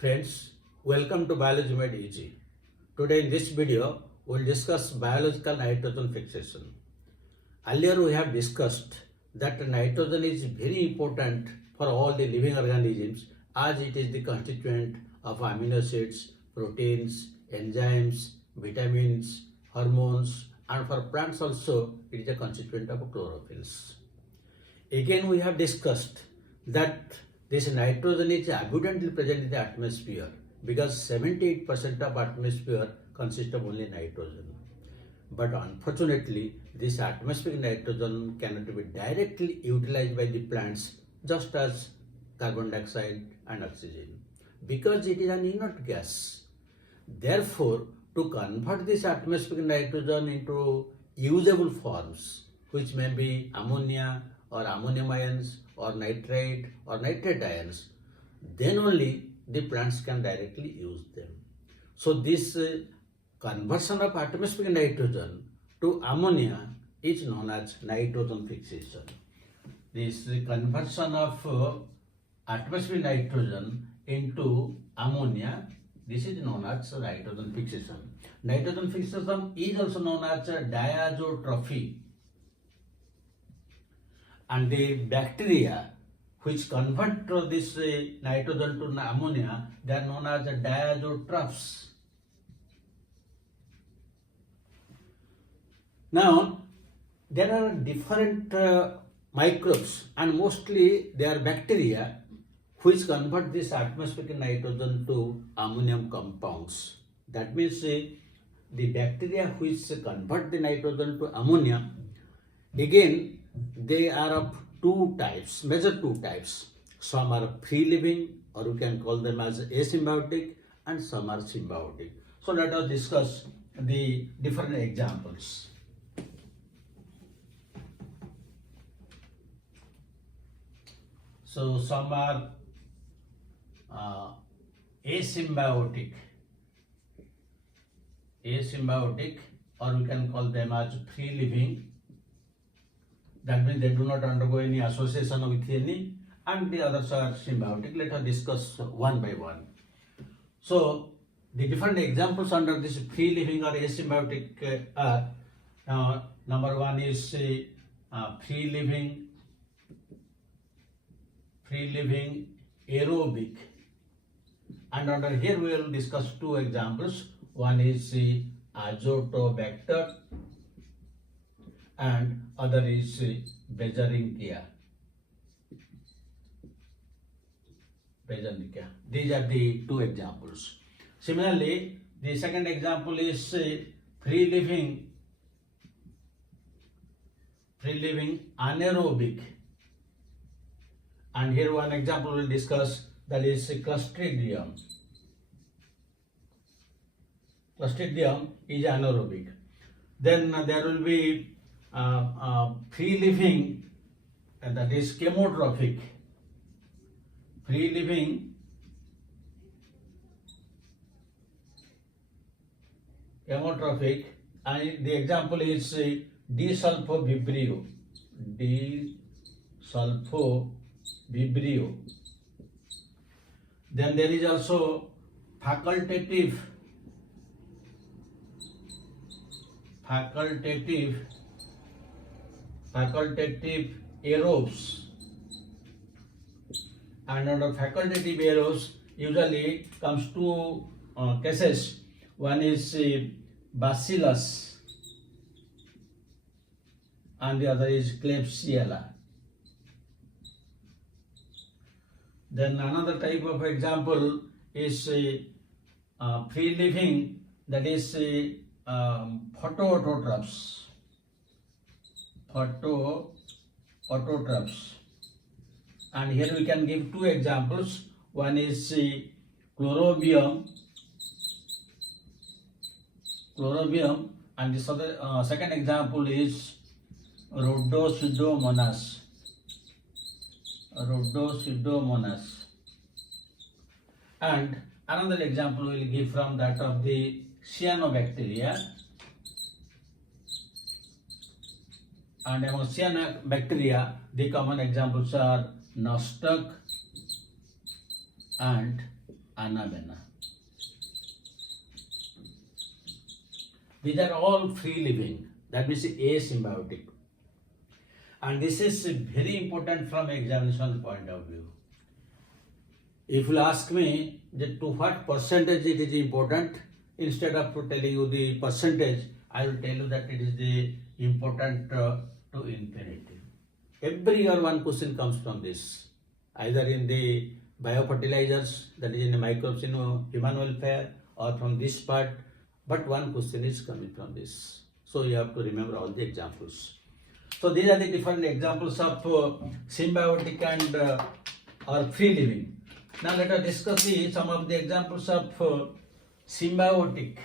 Friends, welcome to Biology Made Easy. Today in this video, we will discuss biological nitrogen fixation. Earlier we have discussed that nitrogen is very important for all the living organisms as it is the constituent of amino acids, proteins, enzymes, vitamins, hormones, and for plants also it is a constituent of chlorophylls. Again we have discussed that this nitrogen is abundantly present in the atmosphere because 78% of atmosphere consists of only nitrogen. But unfortunately, this atmospheric nitrogen cannot be directly utilized by the plants just as carbon dioxide and oxygen because it is an inert gas. Therefore, to convert this atmospheric nitrogen into usable forms, which may be ammonia or ammonium ions or nitrate or nitrate ions, then only the plants can directly use them. So this conversion of atmospheric nitrogen to ammonia is known as nitrogen fixation. This conversion of atmospheric nitrogen into ammonia, this is known as nitrogen fixation. Nitrogen fixation is also known as diazotrophy. And the bacteria which convert this nitrogen to ammonia, they are known as diazotrophs. Now, there are different microbes and mostly they are bacteria which convert this atmospheric nitrogen to ammonium compounds. That means the bacteria which convert the nitrogen to ammonia, again, they are of two types, major two types. Some are free living or we can call them as asymbiotic and some are symbiotic. So let us discuss the different examples. So some are asymbiotic or we can call them as free living. That means they do not undergo any association with any, and the others are symbiotic. Let us discuss one by one. So the different examples under this free living or asymbiotic are number one is free living aerobic, and under here we will discuss two examples. One is azotobacter and other is Beijeringia. These are the two examples. Similarly, the second example is free living anaerobic, and here one example we will discuss, that is Clostridium. Clostridium is anaerobic. Then there will be free living, and that is chemotrophic. Free living chemotrophic, and the example is disulfovibrio. Then there is also facultative aerobes, and under facultative aerobes usually comes two cases. One is Bacillus and the other is Klebsiella. Then another type of example is free living, that is photoautotrophs. And here we can give two examples. One is chlorobium, and this other second example is rhodopseudomonas. And another example we will give from that of the cyanobacteria. And among cyanobacteria, the common examples are nostoc and Anabena. These are all free living, that means asymbiotic. And this is very important from examination point of view. If you ask me that to what percentage it is important, instead of telling you the percentage, I will tell you that it is the important to infinity. Every year one question comes from this, either in the biofertilizers, that is in the microbes in human welfare, or from this part, but one question is coming from this. So you have to remember all the examples. So these are the different examples of symbiotic and or free living. Now let us discuss some of the examples of symbiotic.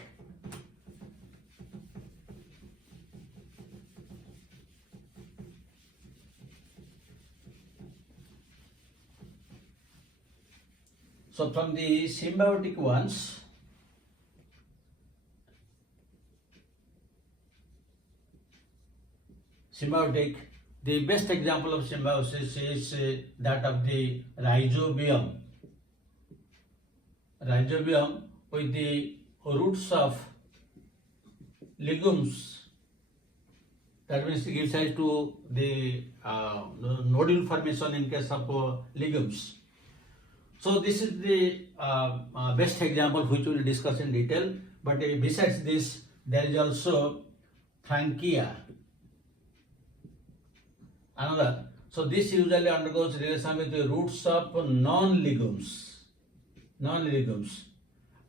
So from the symbiotic ones, symbiotic, the best example of symbiosis is that of the rhizobium. Rhizobium with the roots of legumes, that means gives rise to the nodule formation in case of legumes. So this is the best example which we will discuss in detail, but besides this there is also Frankia. Another, so this usually undergoes relation with the roots of non-legumes.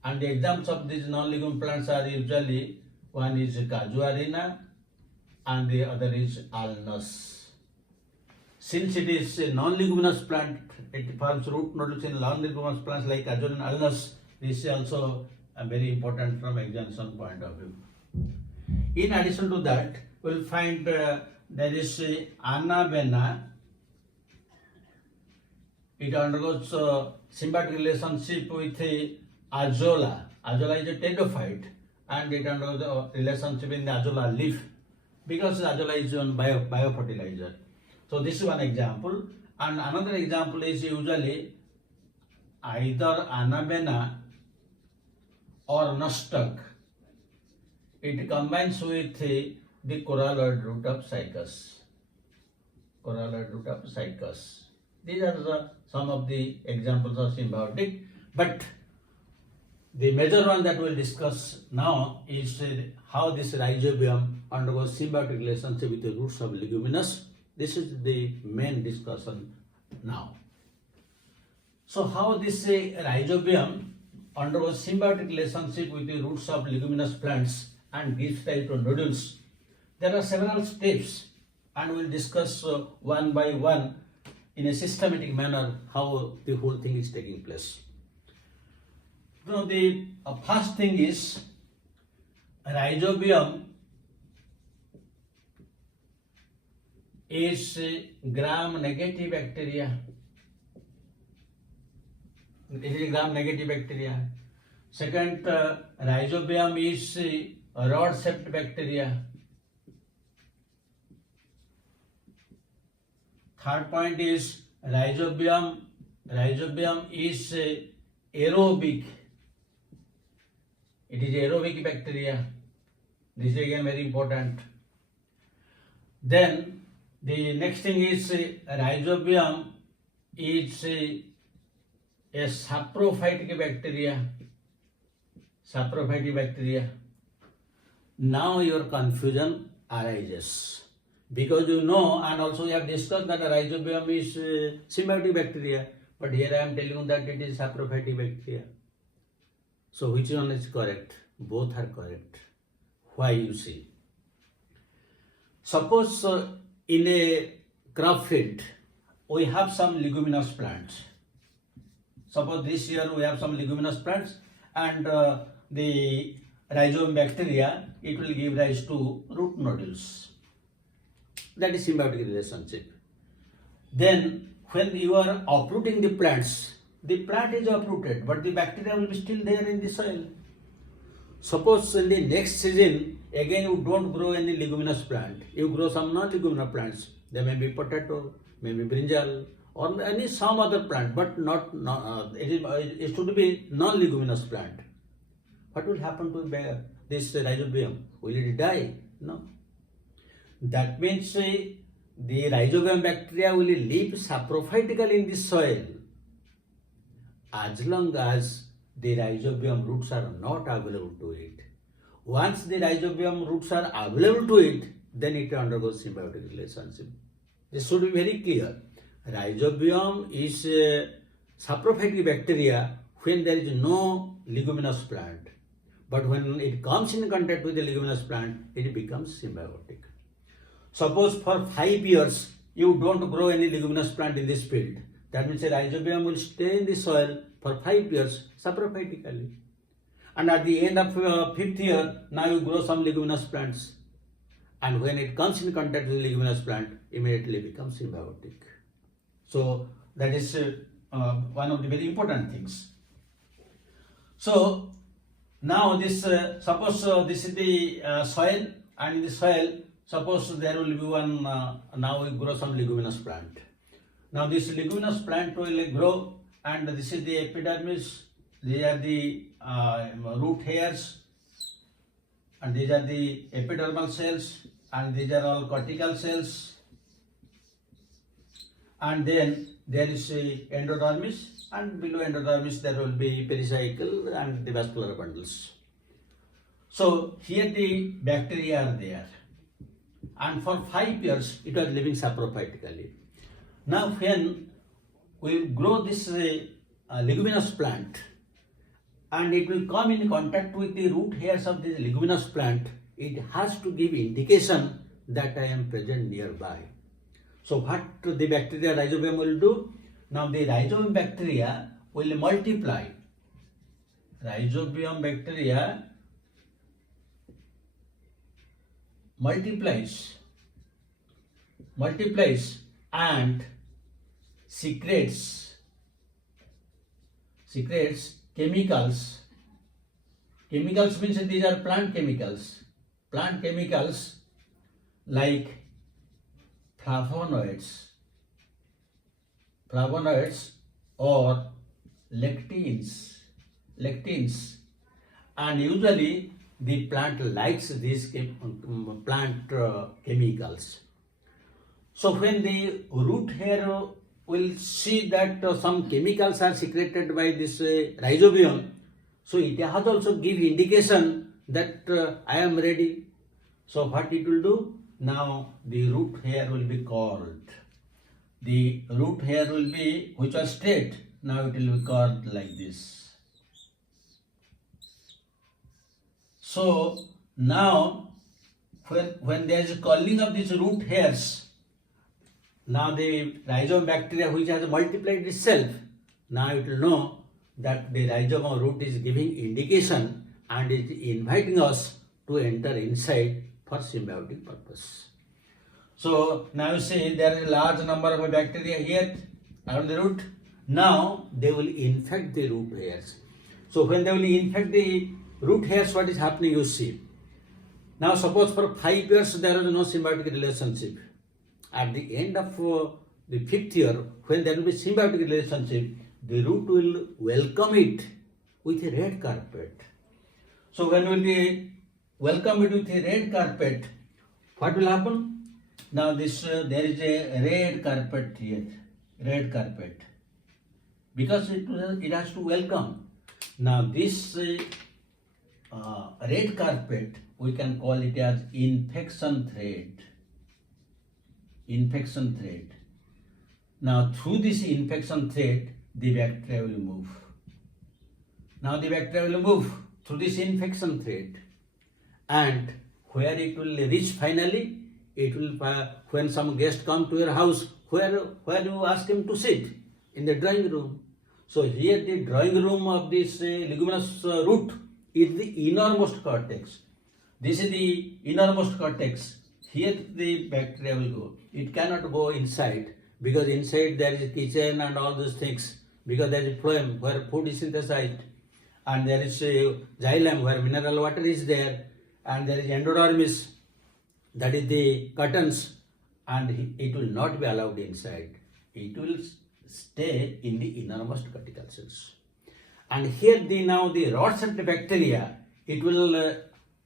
And the examples of these non-legume plants are usually, one is Casuarina and the other is Alnus. Since it is a non-leguminous plant, it forms root nodules in non-leguminous plants like Casuarina and Alnus. This is also very important from examination point of view. In addition to that, we will find there is Anabena. It undergoes symbiotic relationship with Azolla. Azolla is a pteridophyte and it undergoes a relationship in the Azolla leaf because Azolla is on biofertilizer. So this is one example. And another example is usually either Anabena or Nostoc. It combines with the coralloid root of Cycas. These are some of the examples of symbiotic, but the major one that we will discuss now is how this rhizobium undergoes symbiotic relationship with the roots of leguminous. This is the main discussion now. So how this rhizobium undergoes symbiotic relationship with the roots of leguminous plants and gives rise to nodules. There are several steps and we will discuss one by one in a systematic manner how the whole thing is taking place. Now the first thing is rhizobium is gram-negative bacteria. It is a gram-negative bacteria. Second, rhizobium is rod-shaped bacteria. Third point is rhizobium is aerobic. It is aerobic bacteria. This is again very important. Then the next thing is rhizobium is a saprophytic bacteria. Now your confusion arises. Because you know, and also we have discussed that rhizobium is symbiotic bacteria, but here I am telling you that it is saprophytic bacteria. So which one is correct? Both are correct. Why, you see? Suppose in a crop field we have some leguminous plants. Suppose this year we have some leguminous plants and the rhizobium bacteria, it will give rise to root nodules. That is symbiotic relationship. Then when you are uprooting the plants, the plant is uprooted, but the bacteria will be still there in the soil. Suppose in the next season, again you don't grow any leguminous plant. You grow some non-leguminous plants. They may be potato, maybe brinjal, or any some other plant, but it should be non-leguminous plant. What will happen to this rhizobium? Will it die? No. That means the rhizobium bacteria will live saprophytically in the soil as long as the rhizobium roots are not available to it. Once the rhizobium roots are available to it, then it undergoes symbiotic relationship. This should be very clear. Rhizobium is a saprophytic bacteria when there is no leguminous plant. But when it comes in contact with the leguminous plant, it becomes symbiotic. Suppose for 5 years you don't grow any leguminous plant in this field. That means the rhizobium will stay in the soil for 5 years saprophytically. And at the end of 5th year, now you grow some leguminous plants. And when it comes in contact with the leguminous plant, immediately becomes symbiotic. So that is one of the very important things. So now this suppose this is the soil, and in the soil suppose there will be one now we grow some leguminous plant. Now this leguminous plant will grow, and this is the epidermis, these are the root hairs, and these are the epidermal cells, and these are all cortical cells, and then there is a endodermis, and below endodermis there will be pericycle and the vascular bundles. So here the bacteria are there, and for 5 years it was living saprophytically. Now when we grow this leguminous plant, and it will come in contact with the root hairs of this leguminous plant, it has to give indication that I am present nearby. So what the bacteria rhizobium will do? Now the rhizobium bacteria will multiply. Rhizobium bacteria multiplies and secretes chemicals. Chemicals means these are plant chemicals like flavonoids or lectins, and usually the plant likes these plant chemicals. So when the root hair will see that some chemicals are secreted by this rhizobium, so it has also give indication that I am ready. So what it will do? Now the root hair will be curled. The root hair will be, which was straight, now it will be curled like this. So now when there is a curling of these root hairs, now the rhizome bacteria which has multiplied itself, now it will know that the rhizome root is giving indication and is inviting us to enter inside for symbiotic purpose. So now you see there is a large number of bacteria here around the root. Now they will infect the root hairs. So when they will infect the root hairs, what is happening you see. Now suppose for 5 years there is no symbiotic relationship. At the end of the 5th year, when there will be symbiotic relationship, the root will welcome it with a red carpet. So when we welcome it with a red carpet, what will happen? Now this there is a red carpet here, because it has to welcome. Now this red carpet, we can call it as infection thread. Now through this infection thread, the bacteria will move. Now the bacteria will move through this infection thread, and where it will reach finally, it will when some guest come to your house, where you ask him to sit? In the drawing room. So here the drawing room of this leguminous root is the innermost cortex. This is the innermost cortex. Here the bacteria will go. It cannot go inside, because inside there is a kitchen and all those things, because there is a phloem where food is synthesized, and there is a xylem where mineral water is there, and there is endodermis, that is the curtains, and it will not be allowed inside. It will stay in the innermost cortical cells. And here now the rod-shaped bacteria, it will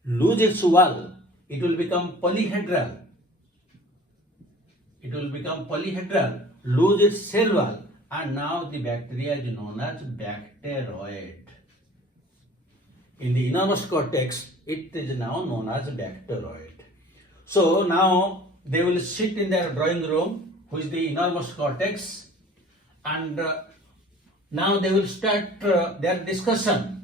lose its wall, it will become polyhedral. It will become polyhedral, lose its cell wall, and now the bacteria is known as bacteroid. In the innermost cortex, it is now known as bacteroid. So now they will sit in their drawing room, which is the innermost cortex, and now they will start their discussion.